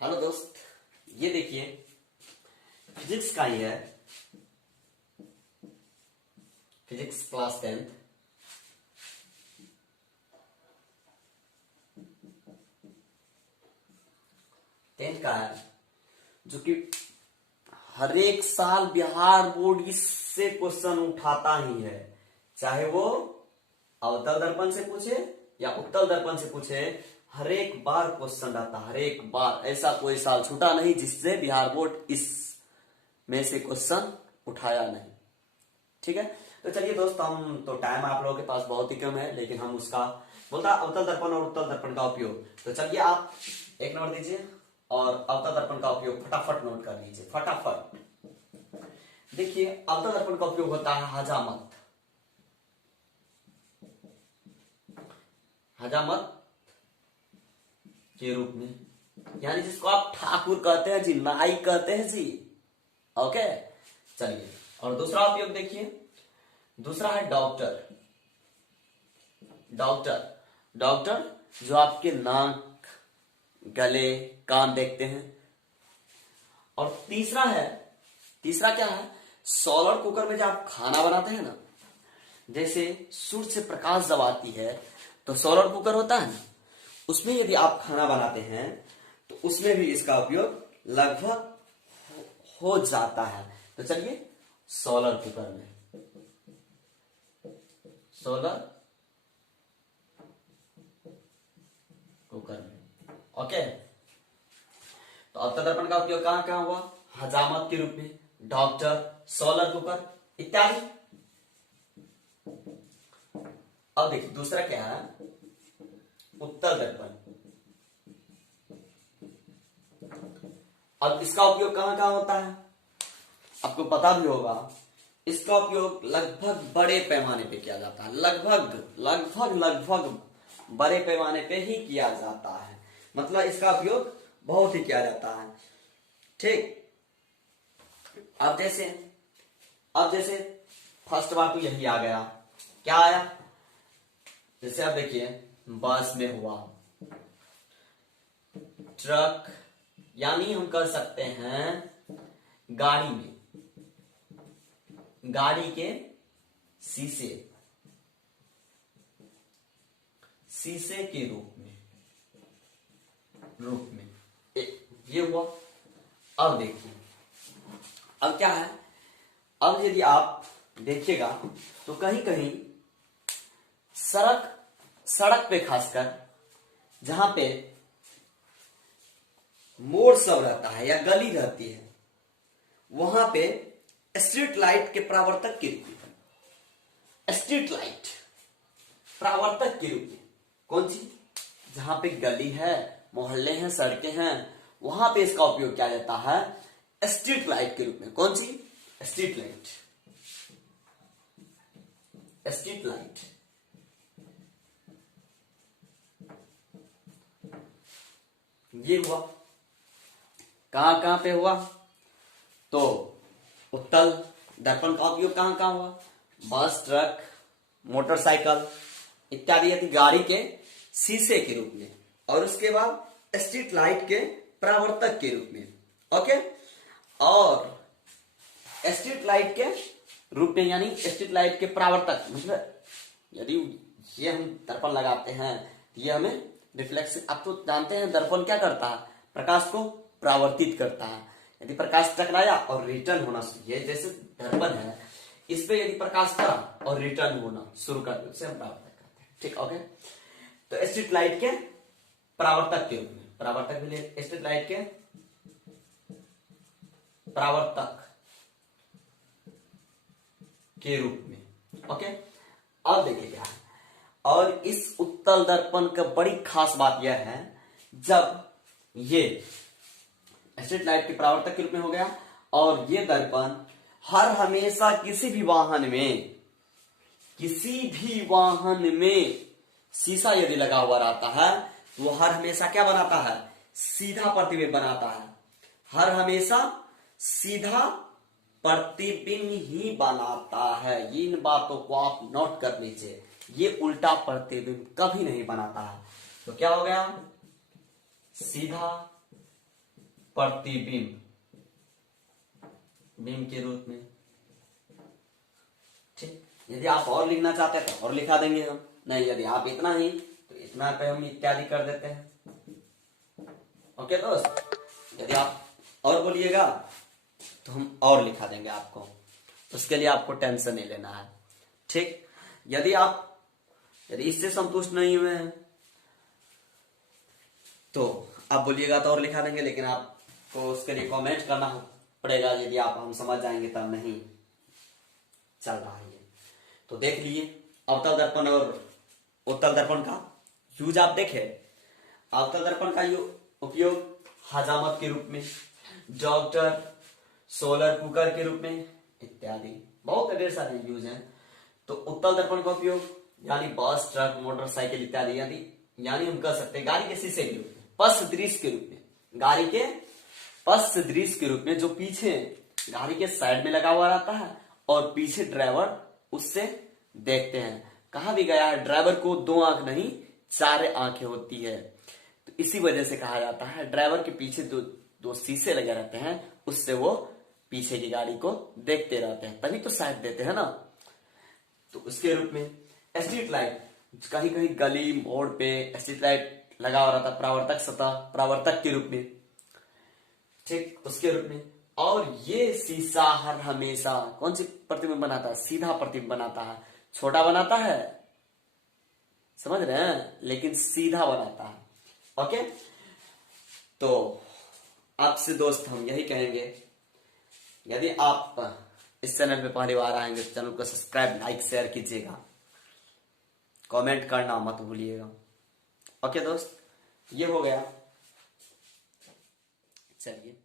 Hello दोस्त, ये देखिए फिजिक्स का ही है। Physics class 10th। का है जो कि हर एक साल बिहार बोर्ड इससे क्वेश्चन उठाता ही है, चाहे वो अवतल दर्पण से पूछे या उत्तल दर्पण से पूछे। हर एक बार क्वेश्चन रहता, हर एक बार। ऐसा कोई साल छूटा नहीं जिससे बिहार बोर्ड इस में से क्वेश्चन उठाया नहीं। ठीक है, तो चलिए दोस्त, हम तो टाइम आप लोगों के पास बहुत ही कम है, लेकिन हम उसका बोलता अवतल दर्पण और उत्तल दर्पण का उपयोग। तो चलिए आप एक नंबर दीजिए और अवतल दर्पण का उपयोग फटाफट नोट कर लीजिए, फटाफट। देखिए, अवतल दर्पण का उपयोग होता है हजामत। हजामत के रूप में, यानी जिसको आप ठाकुर कहते हैं जी, नाई कहते हैं जी। ओके, चलिए। और दूसरा उपयोग देखिए, दूसरा है डॉक्टर। डॉक्टर डॉक्टर जो आपके नाक, गले, कान देखते हैं। और तीसरा क्या है, सोलर कुकर में जब आप खाना बनाते हैं ना, जैसे सूर्य से प्रकाश जब आती है तो सोलर कुकर होता है ना, उसमें यदि आप खाना बनाते हैं तो उसमें भी इसका उपयोग लगभग हो जाता है। तो चलिए, सोलर कुकर में, सोलर कुकर में। ओके, तो अवतल दर्पण का उपयोग कहां कहां हुआ? हजामत के रूप में, डॉक्टर, सोलर कुकर इत्यादि। अब देखिए दूसरा क्या है, उत्तल दर्पण। अब इसका उपयोग कहां कहां होता है आपको पता भी होगा। इसका उपयोग लगभग बड़े पैमाने पे किया जाता है, लगभग बड़े पैमाने पे ही किया जाता है। मतलब इसका उपयोग बहुत ही किया जाता है। ठीक, अब जैसे फर्स्ट बार तो यही आ गया। क्या आया? जैसे आप देखिए, बस में हुआ, ट्रक, यानी हम कह सकते हैं गाड़ी में, गाड़ी के शीशे के रूप में ये हुआ। अब देखिए, अब क्या है, अब यदि आप देखिएगा तो कहीं कहीं सड़क पे, खासकर जहां पे मोड़ सब रहता है या गली रहती है, वहां पे स्ट्रीट लाइट के परावर्तक के रूप में, स्ट्रीट लाइट परावर्तक के रूप में, कौन सी, जहां पे गली है, मोहल्ले हैं, सड़कें हैं, वहां पे इसका उपयोग किया जाता है स्ट्रीट लाइट के रूप में। कौन सी? Street light, street light. ये हुआ। कहां कहां पे हुआ? तो उत्तल दर्पण का उपयोग कहां कहां हुआ? बस, ट्रक, मोटरसाइकिल इत्यादि, यदि गाड़ी के शीशे के रूप में, और उसके बाद स्ट्रीट लाइट के परावर्तक के रूप में। ओके, और स्ट्रीट लाइट के रूप में, यानी स्ट्रीट लाइट के परावर्तक, मतलब यदि ये हम दर्पण लगाते हैं, ये हमें रिफ्लेक्शन, आप तो जानते हैं दर्पण क्या करता है, प्रकाश को परावर्तित करता है। यदि प्रकाश टकराया और रिटर्न होना, ये जैसे दर्पण है, इस पे यदि प्रकाश पड़ा और रिटर्न होना शुरू कर दे, उसे हम परावर्तक कहते हैं। ठीक, ओके। तो स्ट्रीट लाइट के परावर्तक के रूप में, परावर्तक भी ले, स्ट्रीट लाइट के परावर्तक के रूप में। ओके, अब देखिए क्या है। और इस उत्तल दर्पण का बड़ी खास बात यह है, जब ये स्ट्रीट लाइट के परावर्तक के रूप में हो गया और ये दर्पण हर हमेशा किसी भी वाहन में शीशा यदि लगा हुआ रहता है, तो वो हर हमेशा क्या बनाता है? सीधा प्रतिबिंब बनाता है। हर हमेशा सीधा प्रतिबिंब ही बनाता है। इन बातों को आप नोट कर लीजिए, ये उल्टा प्रतिबिंब कभी नहीं बनाता है। तो क्या हो गया? सीधा प्रतिबिंब बिंब के रूप में। ठीक, यदि आप और लिखना चाहते हैं तो और लिखा देंगे हम, नहीं यदि आप इतना ही तो इतना पे हम इत्यादि कर देते हैं। ओके दोस्त, यदि आप और बोलिएगा तो हम और लिखा देंगे आपको, उसके लिए आपको टेंशन नहीं लेना है। ठीक, यदि इससे संतुष्ट नहीं हुए हैं तो आप बोलिएगा तो और लिखा देंगे, लेकिन आपको उसके लिए कमेंट करना पड़ेगा। यदि आप हम समझ जाएंगे तब नहीं चल रहा है ये। तो देख लिए अवतल दर्पण और उत्तल दर्पण का यूज आप देखे। अवतल दर्पण का उपयोग हजामत के रूप में, डॉक्टर, सोलर कुकर के रूप में इत्यादि बहुत ढेर सारे यूज हैं। तो उत्तल दर्पण का उपयोग यानी बस, ट्रक, मोटरसाइकिल इत्यादि यानी हम कह सकते हैं गाड़ी के शीशे के रूप में, पश्च दृश्य के रूप में, गाड़ी के पश्च दृश्य के रूप में, जो पीछे गाड़ी के साइड में लगा हुआ रहता है और पीछे ड्राइवर उससे देखते हैं। कहा भी गया है ड्राइवर को 2 आंख नहीं 4 आंखें होती है। तो इसी वजह से कहा जाता है ड्राइवर के पीछे दो शीशे लगे रहते हैं, उससे वो पीछे की गाड़ी को देखते रहते हैं, तभी तो साइड देते हैं ना। तो उसके रूप में स्ट्रीट लाइट, कहीं कहीं गली मोड़ पे स्ट्रीट लाइट लगा हुआ रहता, परावर्तक सतह, परावर्तक के रूप में। ठीक, उसके रूप में। और ये शीशा हर हमेशा कौन सी प्रतिबिंब बनाता है? सीधा प्रतिबिंब बनाता है, छोटा बनाता है, समझ रहे हैं, लेकिन सीधा बनाता है। ओके, तो आपसे दोस्त हम यही कहेंगे, यदि आप इस चैनल पे पहली बार आएंगे तो चैनल को सब्सक्राइब, लाइक, शेयर कीजिएगा, कमेंट करना मत भूलिएगा। ओके दोस्त, ये हो गया, चलिए।